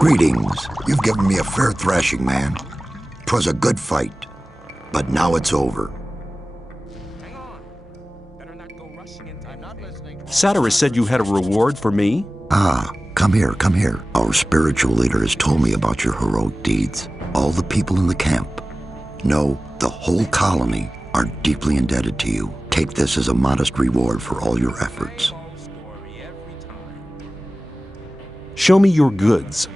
Greetings. You've given me a fair thrashing, man. 'Twas a good fight, but now it's over. Hang on. Better not go rushing into I'm not listening. Satyrus said you had a reward for me? Ah, come here, come here. Our spiritual leader has told me about your heroic deeds. All the people in the camp, no, the whole colony, are deeply indebted to you. Take this as a modest reward for all your efforts. Show me your goods.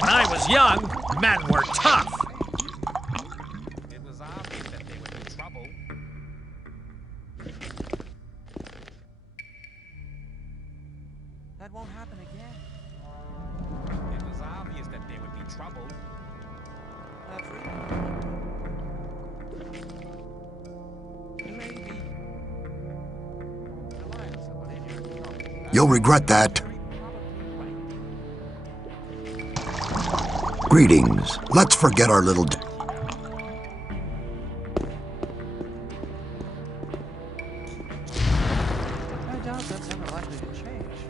When I was young, men were tough. It was obvious that they were in trouble. That won't happen again. It was obvious that there would be trouble. That's really maybe. You'll regret that. Greetings. Let's forget our little... I doubt that's ever likely to change.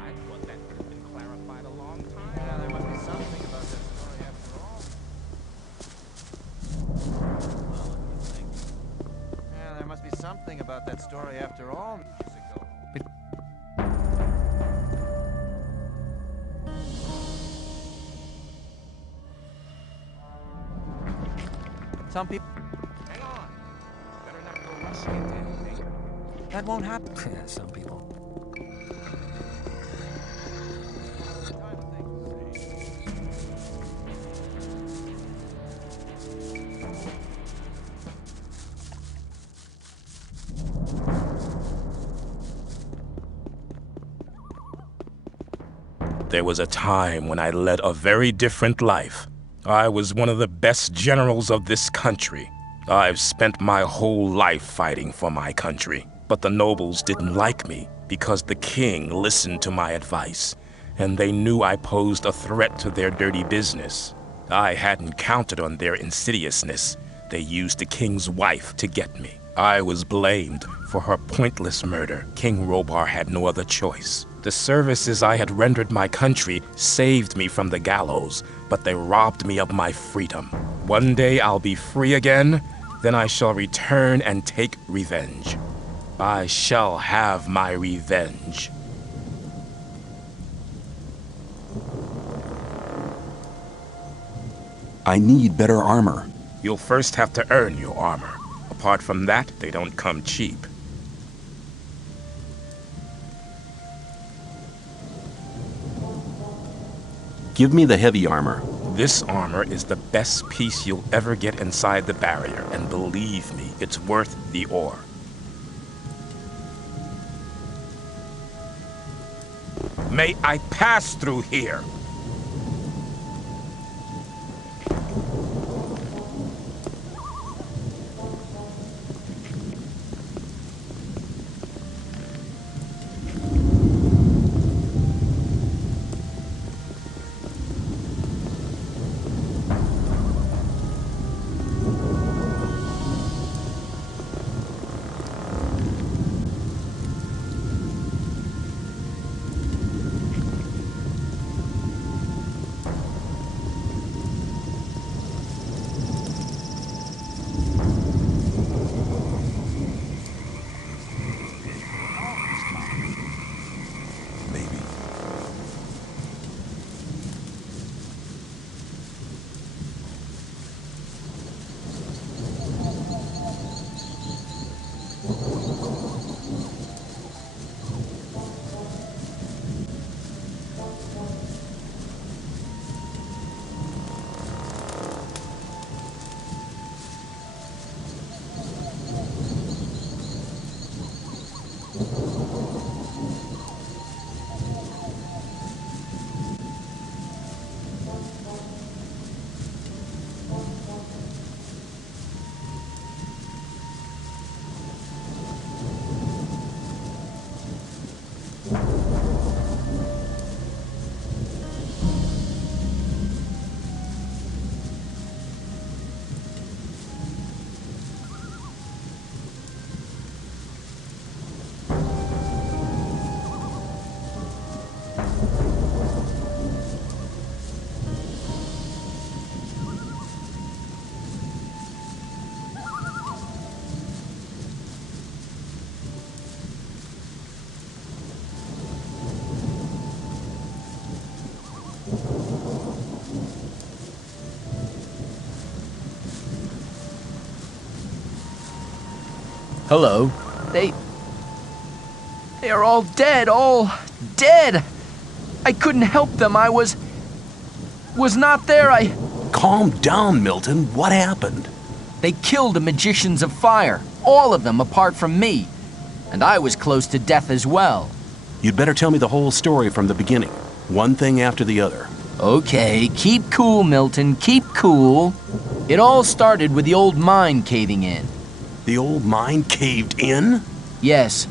I thought that could have been clarified a long time. Yeah, there must be something about that story after all. Yeah, there must be something about that story after all. Some people... Hang on. Better not go rushing into anything. That won't happen. Yeah, some people. There was a time when I led a very different life. I was one of the best generals of this country. I've spent my whole life fighting for my country. But the nobles didn't like me because the king listened to my advice, and they knew I posed a threat to their dirty business. I hadn't counted on their insidiousness. They used the king's wife to get me. I was blamed for her pointless murder. King Robar had no other choice. The services I had rendered my country saved me from the gallows, but they robbed me of my freedom. One day I'll be free again, then I shall return and take revenge. I shall have my revenge. I need better armor. You'll first have to earn your armor. Apart from that, they don't come cheap. Give me the heavy armor. This armor is the best piece you'll ever get inside the barrier, and believe me, it's worth the ore. May I pass through here? Hello. They are all dead. I couldn't help them. I was not there. Calm down, Milton. What happened? They killed the magicians of fire, all of them apart from me. And I was close to death as well. You'd better tell me the whole story from the beginning, one thing after the other. Okay, keep cool, Milton, keep cool. It all started with the old mine caving in. The old mine caved in? Yes.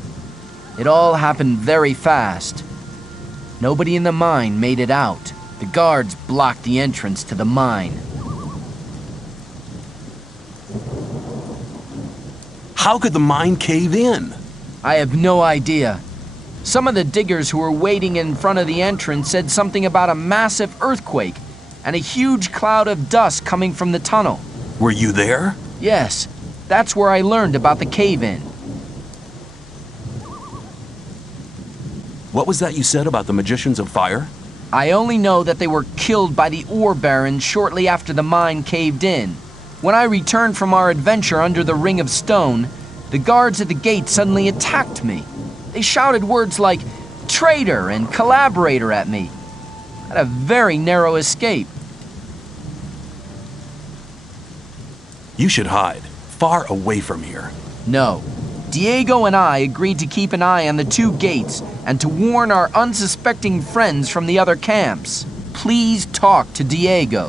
It all happened very fast. Nobody in the mine made it out. The guards blocked the entrance to the mine. How could the mine cave in? I have no idea. Some of the diggers who were waiting in front of the entrance said something about a massive earthquake and a huge cloud of dust coming from the tunnel. Were you there? Yes, that's where I learned about the cave-in. What was that you said about the magicians of fire? I only know that they were killed by the ore barons shortly after the mine caved in. When I returned from our adventure under the Ring of Stone, the guards at the gate suddenly attacked me. They shouted words like traitor and collaborator at me. I had a very narrow escape. You should hide, far away from here. No. Diego and I agreed to keep an eye on the two gates and to warn our unsuspecting friends from the other camps. Please talk to Diego.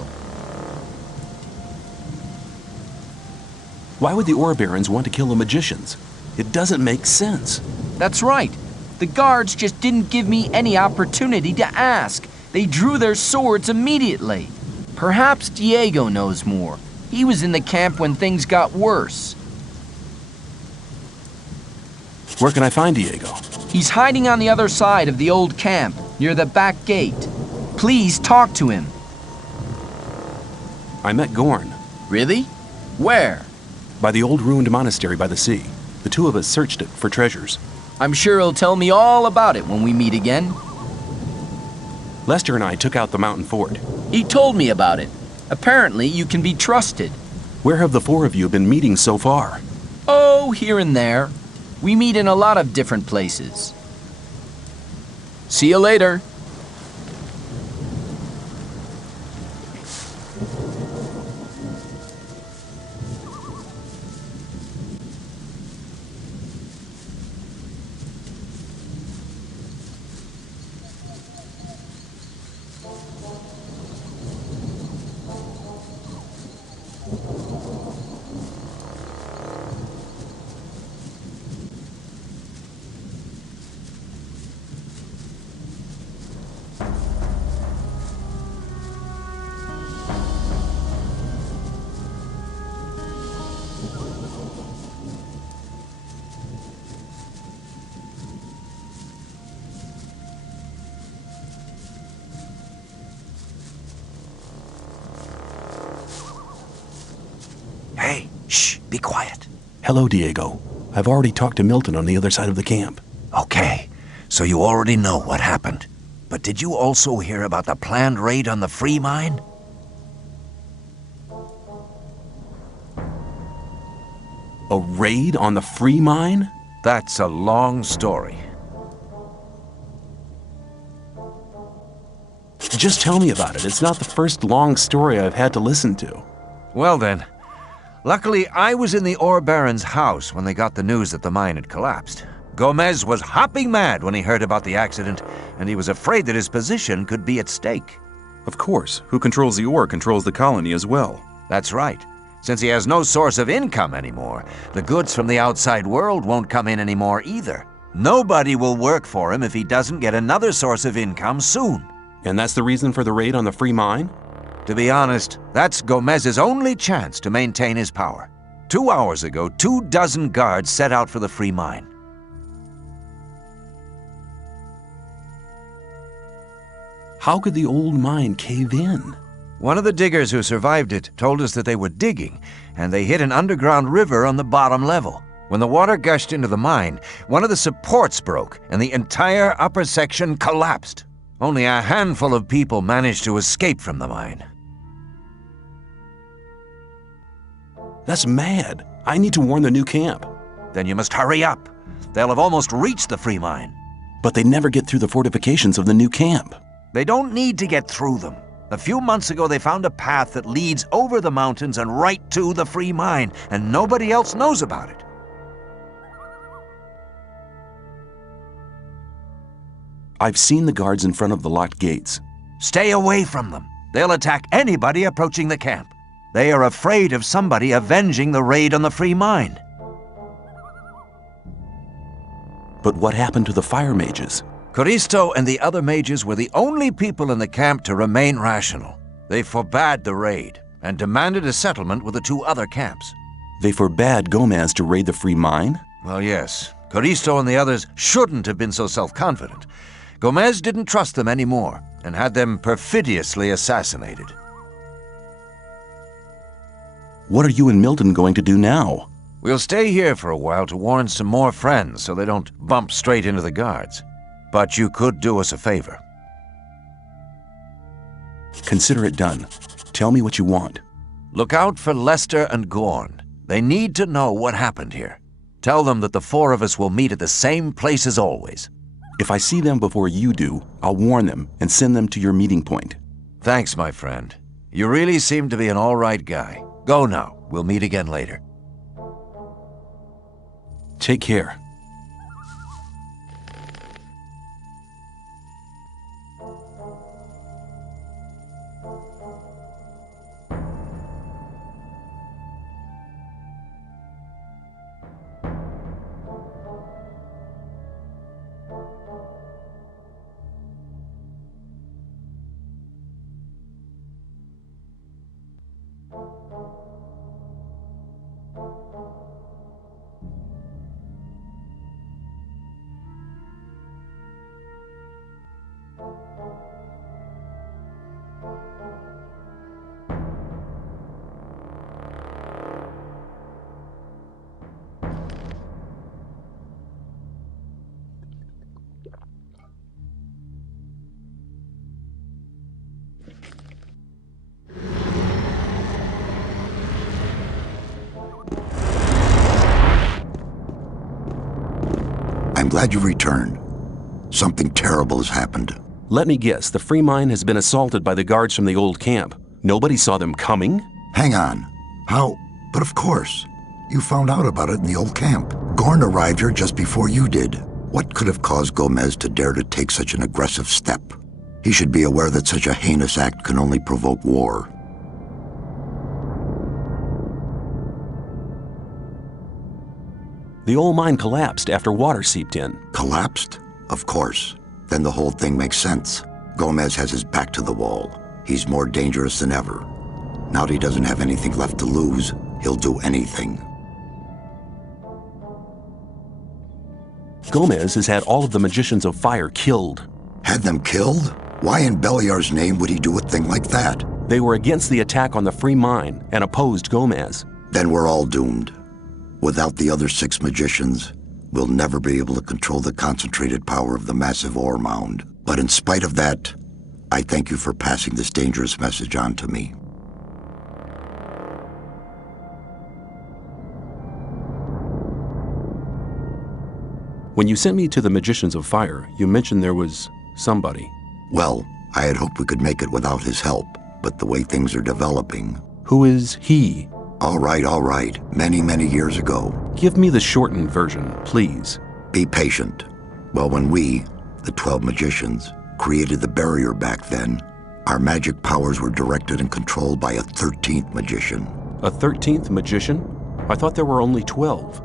Why would the ore barons want to kill the magicians? It doesn't make sense. That's right. The guards just didn't give me any opportunity to ask. They drew their swords immediately. Perhaps Diego knows more. He was in the camp when things got worse. Where can I find Diego? He's hiding on the other side of the old camp, near the back gate. Please talk to him. I met Gorn. Really? Where? By the old ruined monastery by the sea. The two of us searched it for treasures. I'm sure he'll tell me all about it when we meet again. Lester and I took out the mountain fort. He told me about it. Apparently, you can be trusted. Where have the four of you been meeting so far? Oh, here and there. We meet in a lot of different places. See you later. Hey, shh, be quiet. Hello, Diego. I've already talked to Milton on the other side of the camp. Okay, so you already know what happened. But did you also hear about the planned raid on the free mine? A raid on the free mine? That's a long story. Just tell me about it. It's not the first long story I've had to listen to. Well then, luckily I was in the ore baron's house when they got the news that the mine had collapsed. Gomez was hopping mad when he heard about the accident, and he was afraid that his position could be at stake. Of course, who controls the ore controls the colony as well. That's right. Since he has no source of income anymore, the goods from the outside world won't come in anymore either. Nobody will work for him if he doesn't get another source of income soon. And that's the reason for the raid on the free mine? To be honest, that's Gomez's only chance to maintain his power. 2 hours ago, 24 guards set out for the free mine. How could the old mine cave in? One of the diggers who survived it told us that they were digging, and they hit an underground river on the bottom level. When the water gushed into the mine, one of the supports broke, and the entire upper section collapsed. Only a handful of people managed to escape from the mine. That's mad. I need to warn the new camp. Then you must hurry up. They'll have almost reached the free mine. But they never get through the fortifications of the new camp. They don't need to get through them. A few months ago, they found a path that leads over the mountains and right to the free mine, and nobody else knows about it. I've seen the guards in front of the locked gates. Stay away from them. They'll attack anybody approaching the camp. They are afraid of somebody avenging the raid on the free mine. But what happened to the fire mages? Coristo and the other mages were the only people in the camp to remain rational. They forbade the raid and demanded a settlement with the two other camps. They forbade Gomez to raid the free mine? Well, yes. Coristo and the others shouldn't have been so self-confident. Gomez didn't trust them anymore and had them perfidiously assassinated. What are you and Milton going to do now? We'll stay here for a while to warn some more friends so they don't bump straight into the guards. But you could do us a favor. Consider it done. Tell me what you want. Look out for Lester and Gorn. They need to know what happened here. Tell them that the four of us will meet at the same place as always. If I see them before you do, I'll warn them and send them to your meeting point. Thanks, my friend. You really seem to be an all right guy. Go now. We'll meet again later. Take care. I'm glad you returned. Something terrible has happened. Let me guess, the free mine has been assaulted by the guards from the old camp. Nobody saw them coming? Hang on. How? But of course. You found out about it in the old camp. Gorn arrived here just before you did. What could have caused Gomez to dare to take such an aggressive step? He should be aware that such a heinous act can only provoke war. The old mine collapsed after water seeped in. Collapsed? Of course. Then the whole thing makes sense. Gomez has his back to the wall. He's more dangerous than ever. Now that he doesn't have anything left to lose, he'll do anything. Gomez has had all of the magicians of fire killed. Had them killed? Why in Beliar's name would he do a thing like that? They were against the attack on the free mine and opposed Gomez. Then we're all doomed. Without the other 6 magicians, we'll never be able to control the concentrated power of the massive ore mound. But in spite of that, I thank you for passing this dangerous message on to me. When you sent me to the Magicians of Fire, you mentioned there was somebody. Well, I had hoped we could make it without his help, but the way things are developing... Who is he? All right. Many, many years ago. Give me the shortened version, please. Be patient. Well, when we, the 12 magicians, created the barrier back then, our magic powers were directed and controlled by a 13th magician. A 13th magician? I thought there were only 12.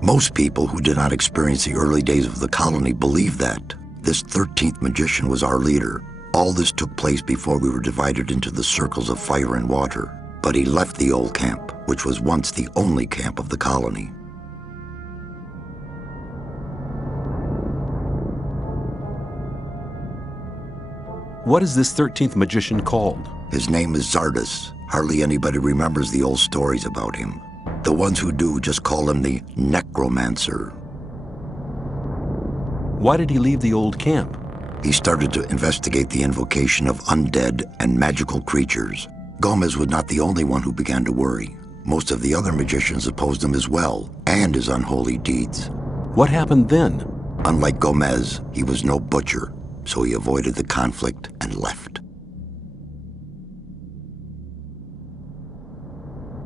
Most people who did not experience the early days of the colony believe that. This 13th magician was our leader. All this took place before we were divided into the circles of fire and water. But he left the old camp, which was once the only camp of the colony. What is this 13th magician called? His name is Zardus. Hardly anybody remembers the old stories about him. The ones who do just call him the necromancer. Why did he leave the old camp? He started to investigate the invocation of undead and magical creatures. Gomez was not the only one who began to worry. Most of the other magicians opposed him as well, and his unholy deeds. What happened then? Unlike Gomez, he was no butcher, so he avoided the conflict and left.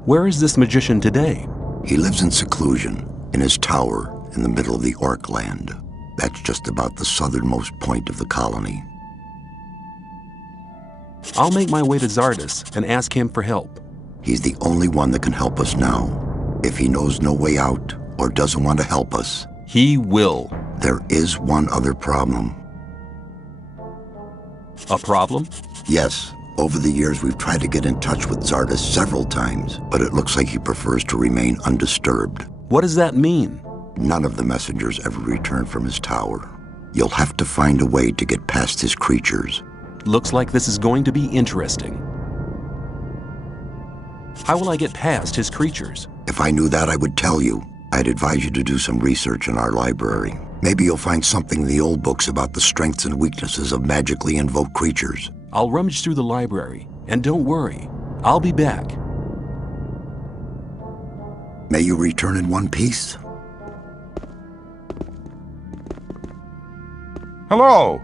Where is this magician today? He lives in seclusion, in his tower in the middle of the Orc land. That's just about the southernmost point of the colony. I'll make my way to Zardis and ask him for help. He's the only one that can help us now. If he knows no way out or doesn't want to help us, He will. there is one other problem. A problem? Yes, over the years we've tried to get in touch with Zardis several times, but it looks like he prefers to remain undisturbed. What does that mean? None of the messengers ever returned from his tower. You'll have to find a way to get past his creatures. Looks like this is going to be interesting. How will I get past his creatures? If I knew that, I would tell you. I'd advise you to do some research in our library. Maybe you'll find something in the old books about the strengths and weaknesses of magically invoked creatures. I'll rummage through the library, and don't worry, I'll be back. May you return in one piece. Hello!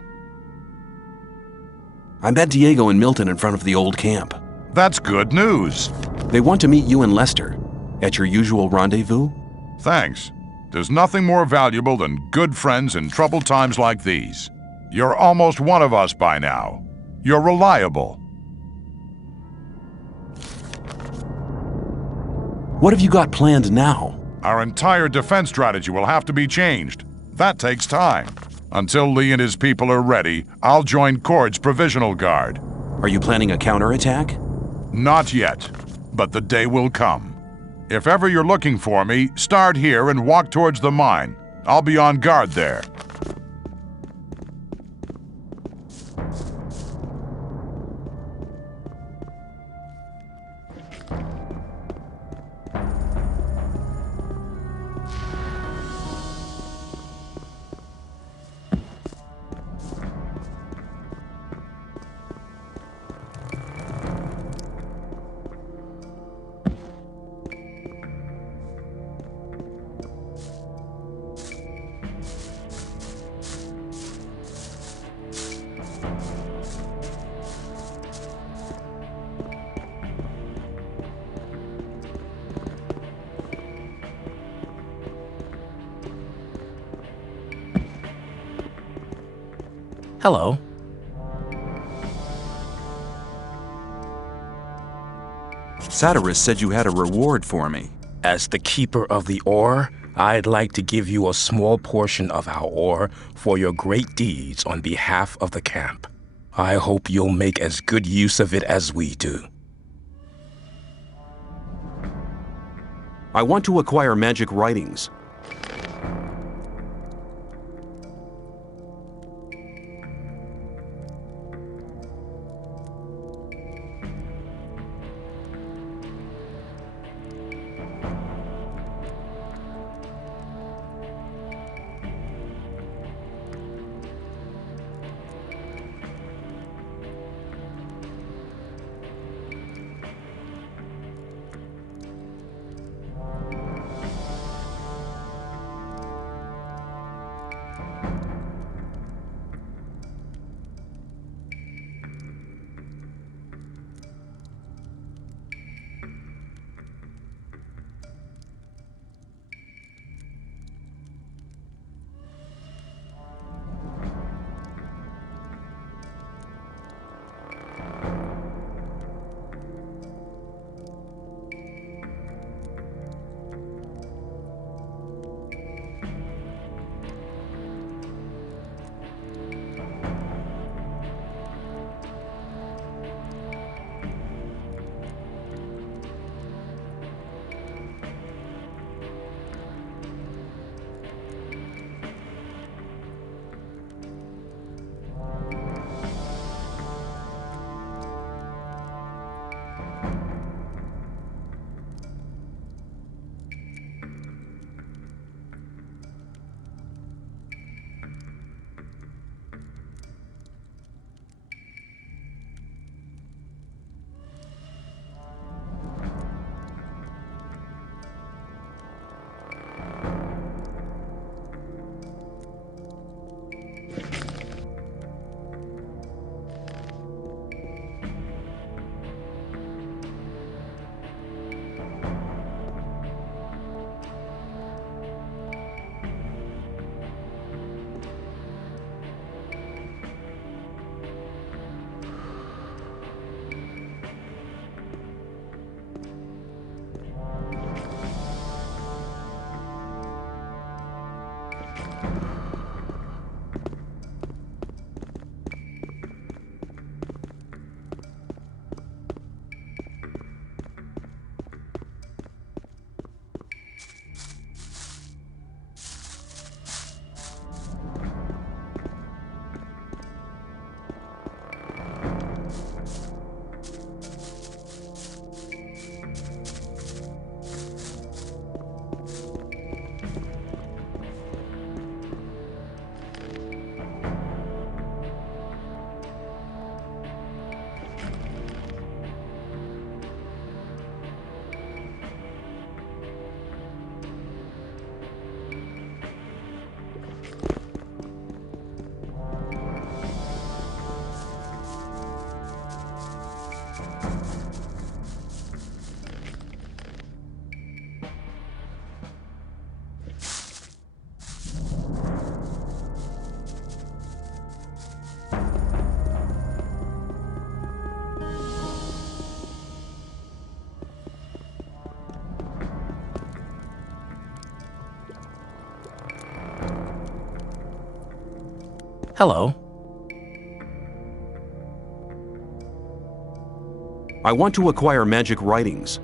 I met Diego and Milton in front of the old camp. That's good news. They want to meet you and Lester at your usual rendezvous. Thanks. There's nothing more valuable than good friends in troubled times like these. You're almost one of us by now. You're reliable. What have you got planned now? Our entire defense strategy will have to be changed. That takes time. Until Lee and his people are ready, I'll join Cord's Provisional Guard. Are you planning a counterattack? Not yet, but the day will come. If ever you're looking for me, start here and walk towards the mine. I'll be on guard there. Hello. Satyrus said you had a reward for me. As the keeper of the ore, I'd like to give you a small portion of our ore for your great deeds on behalf of the camp. I hope you'll make as good use of it as we do. I want to acquire magic writings. Hello. I want to acquire magic writings.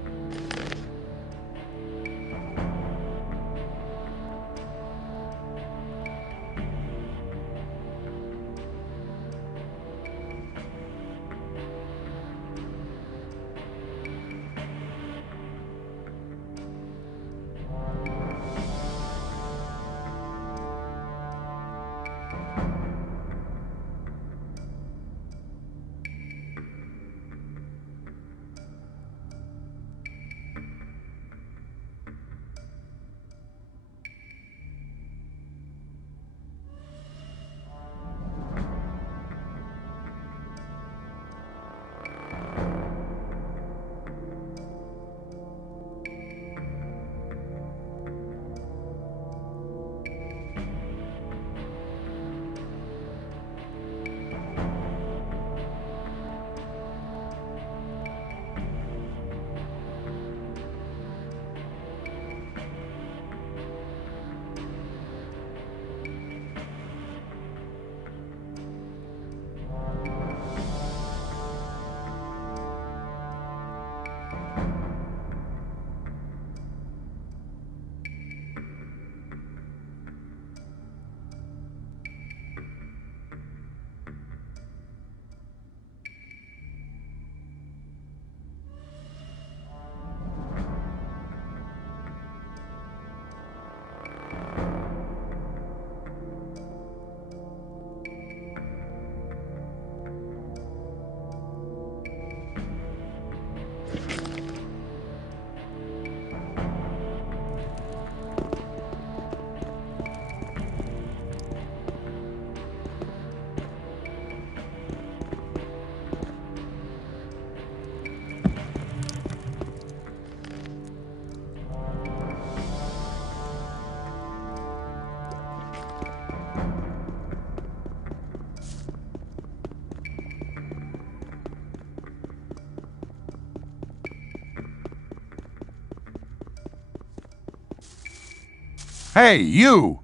Hey, you!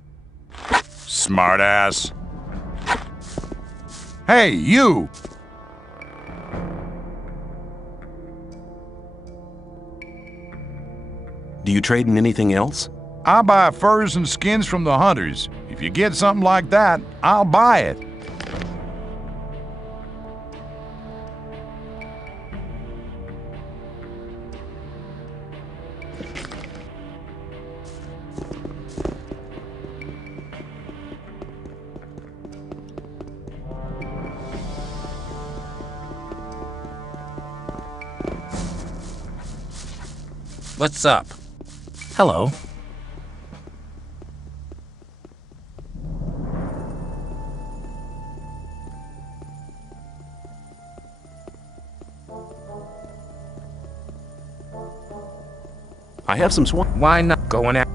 Smartass. Hey, you! Do you trade in anything else? I buy furs and skins from the hunters. If you get something like that, I'll buy it. What's up? Hello. I have some swine. Why not going at?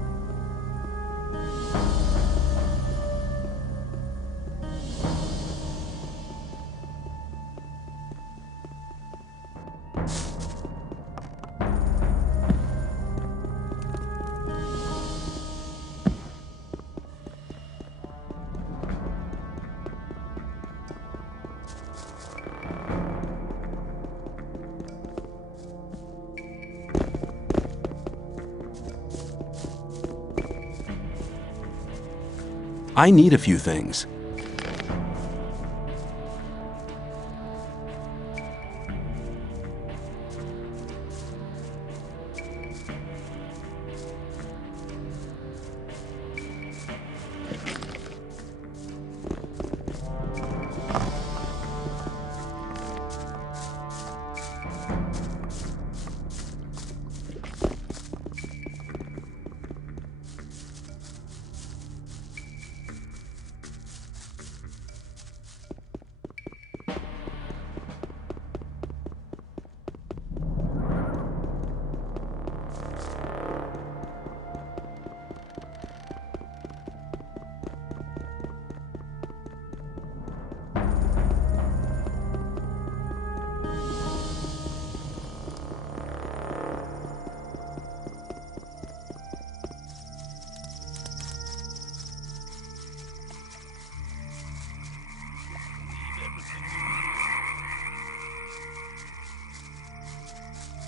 I need a few things.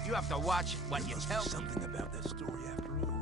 You have to watch what you tell me. Something about that story after all.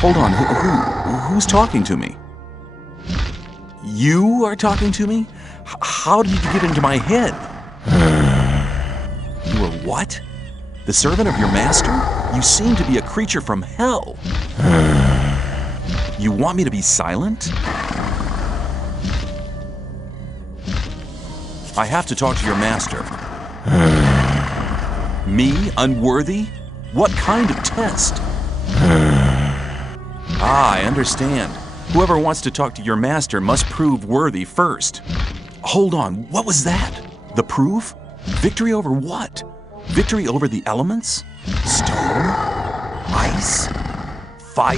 Hold on, who's talking to me? You are talking to me? How did you get into my head? You are what? The servant of your master? You seem to be a creature from hell. You want me to be silent? I have to talk to your master. Me, unworthy? What kind of test? Ah, I understand. Whoever wants to talk to your master must prove worthy first. Hold on, what was that? The proof? Victory over what? Victory over the elements? Stone? Ice? Fire?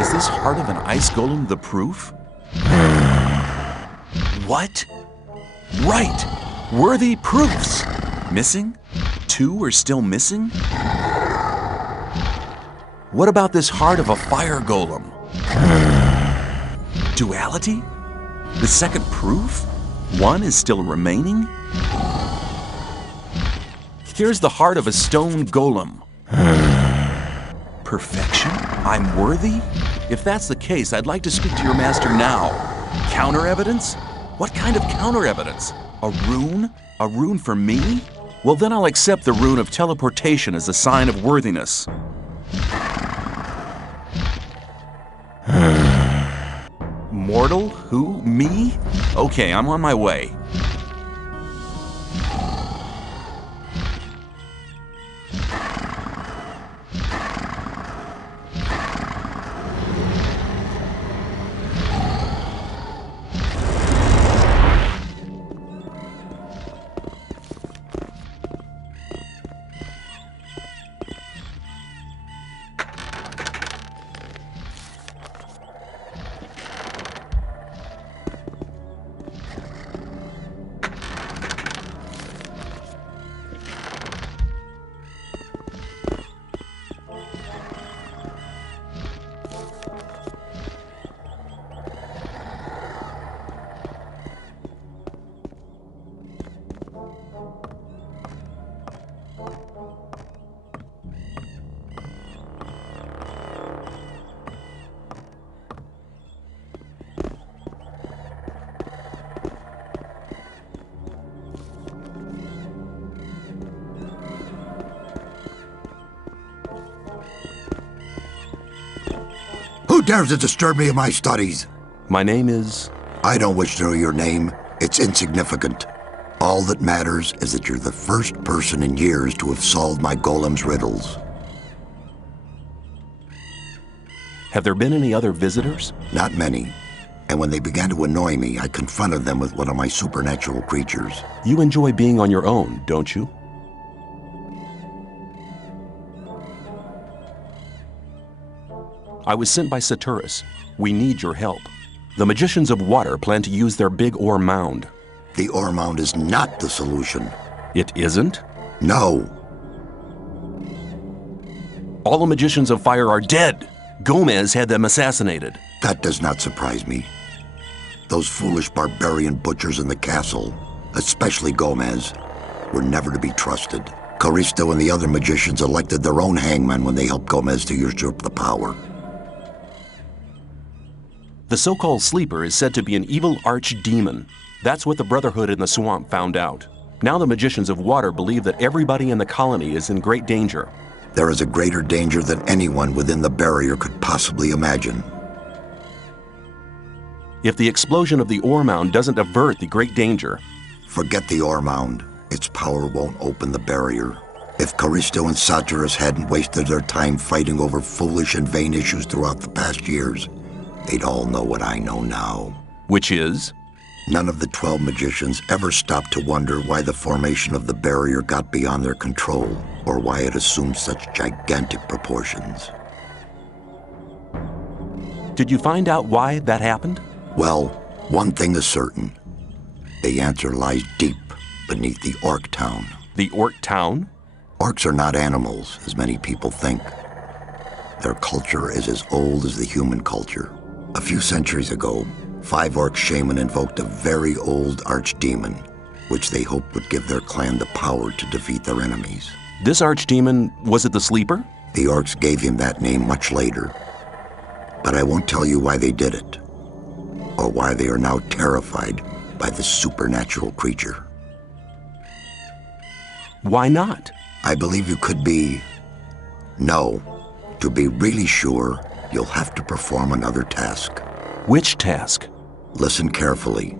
Is this heart of an ice golem the proof? What? Right! Worthy proofs! Missing? 2 are still missing? What about this heart of a fire golem? Duality? The second proof? 1 is still remaining? Here's the heart of a stone golem. Perfection? I'm worthy? If that's the case, I'd like to speak to your master now. Counter evidence? What kind of counter evidence? A rune? A rune for me? Well, then I'll accept the rune of teleportation as a sign of worthiness. Mortal? Who? Me? Okay, I'm on my way. Who dares to disturb me in my studies? My name is... I don't wish to know your name. It's insignificant. All that matters is that you're the first person in years to have solved my golem's riddles. Have there been any other visitors? Not many. And when they began to annoy me, I confronted them with one of my supernatural creatures. You enjoy being on your own, don't you? I was sent by Saturus. We need your help. The magicians of water plan to use their big ore mound. The ore mound is not the solution. It isn't? No. All the magicians of fire are dead. Gomez had them assassinated. That does not surprise me. Those foolish barbarian butchers in the castle, especially Gomez, were never to be trusted. Caristo and the other magicians elected their own hangman when they helped Gomez to usurp the power. The so-called sleeper is said to be an evil archdemon. That's what the Brotherhood in the swamp found out. Now the magicians of water believe that everybody in the colony is in great danger. There is a greater danger than anyone within the barrier could possibly imagine. If the explosion of the ore mound doesn't avert the great danger... Forget the ore mound. Its power won't open the barrier. If Caristo and Saturus hadn't wasted their time fighting over foolish and vain issues throughout the past years, they'd all know what I know now. Which is? None of the 12 magicians ever stopped to wonder why the formation of the barrier got beyond their control, or why it assumed such gigantic proportions. Did you find out why that happened? Well, one thing is certain. The answer lies deep beneath the Orc town. The Orc town? Orcs are not animals, as many people think. Their culture is as old as the human culture. A few centuries ago, 5 Orc shaman invoked a very old archdemon, which they hoped would give their clan the power to defeat their enemies. This archdemon, was it the Sleeper? The Orcs gave him that name much later, but I won't tell you why they did it, or why they are now terrified by this supernatural creature. Why not? I believe you could be... No. To be really sure, you'll have to perform another task. Which task? Listen carefully.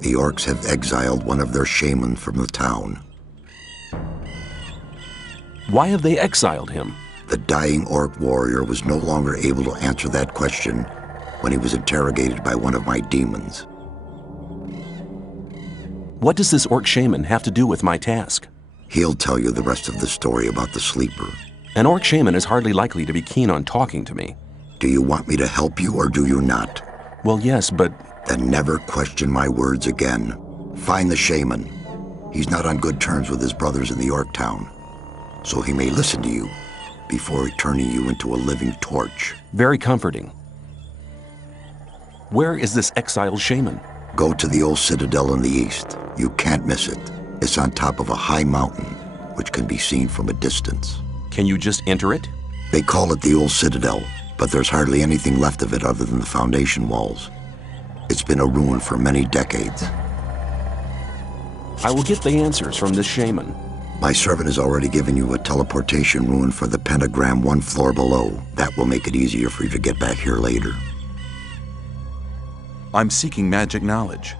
The Orcs have exiled one of their shamans from the town. Why have they exiled him? The dying Orc warrior was no longer able to answer that question when he was interrogated by one of my demons. What does this Orc shaman have to do with my task? He'll tell you the rest of the story about the Sleeper. An Orc shaman is hardly likely to be keen on talking to me. Do you want me to help you or do you not? Well, yes, but... Then never question my words again. Find the shaman. He's not on good terms with his brothers in the Orc town, so he may listen to you before turning you into a living torch. Very comforting. Where is this exiled shaman? Go to the old citadel in the east. You can't miss it. It's on top of a high mountain, which can be seen from a distance. Can you just enter it? They call it the old citadel, but there's hardly anything left of it other than the foundation walls. It's been a ruin for many decades. I will get the answers from this shaman. My servant has already given you a teleportation rune for the pentagram 1 floor below. That will make it easier for you to get back here later. I'm seeking magic knowledge.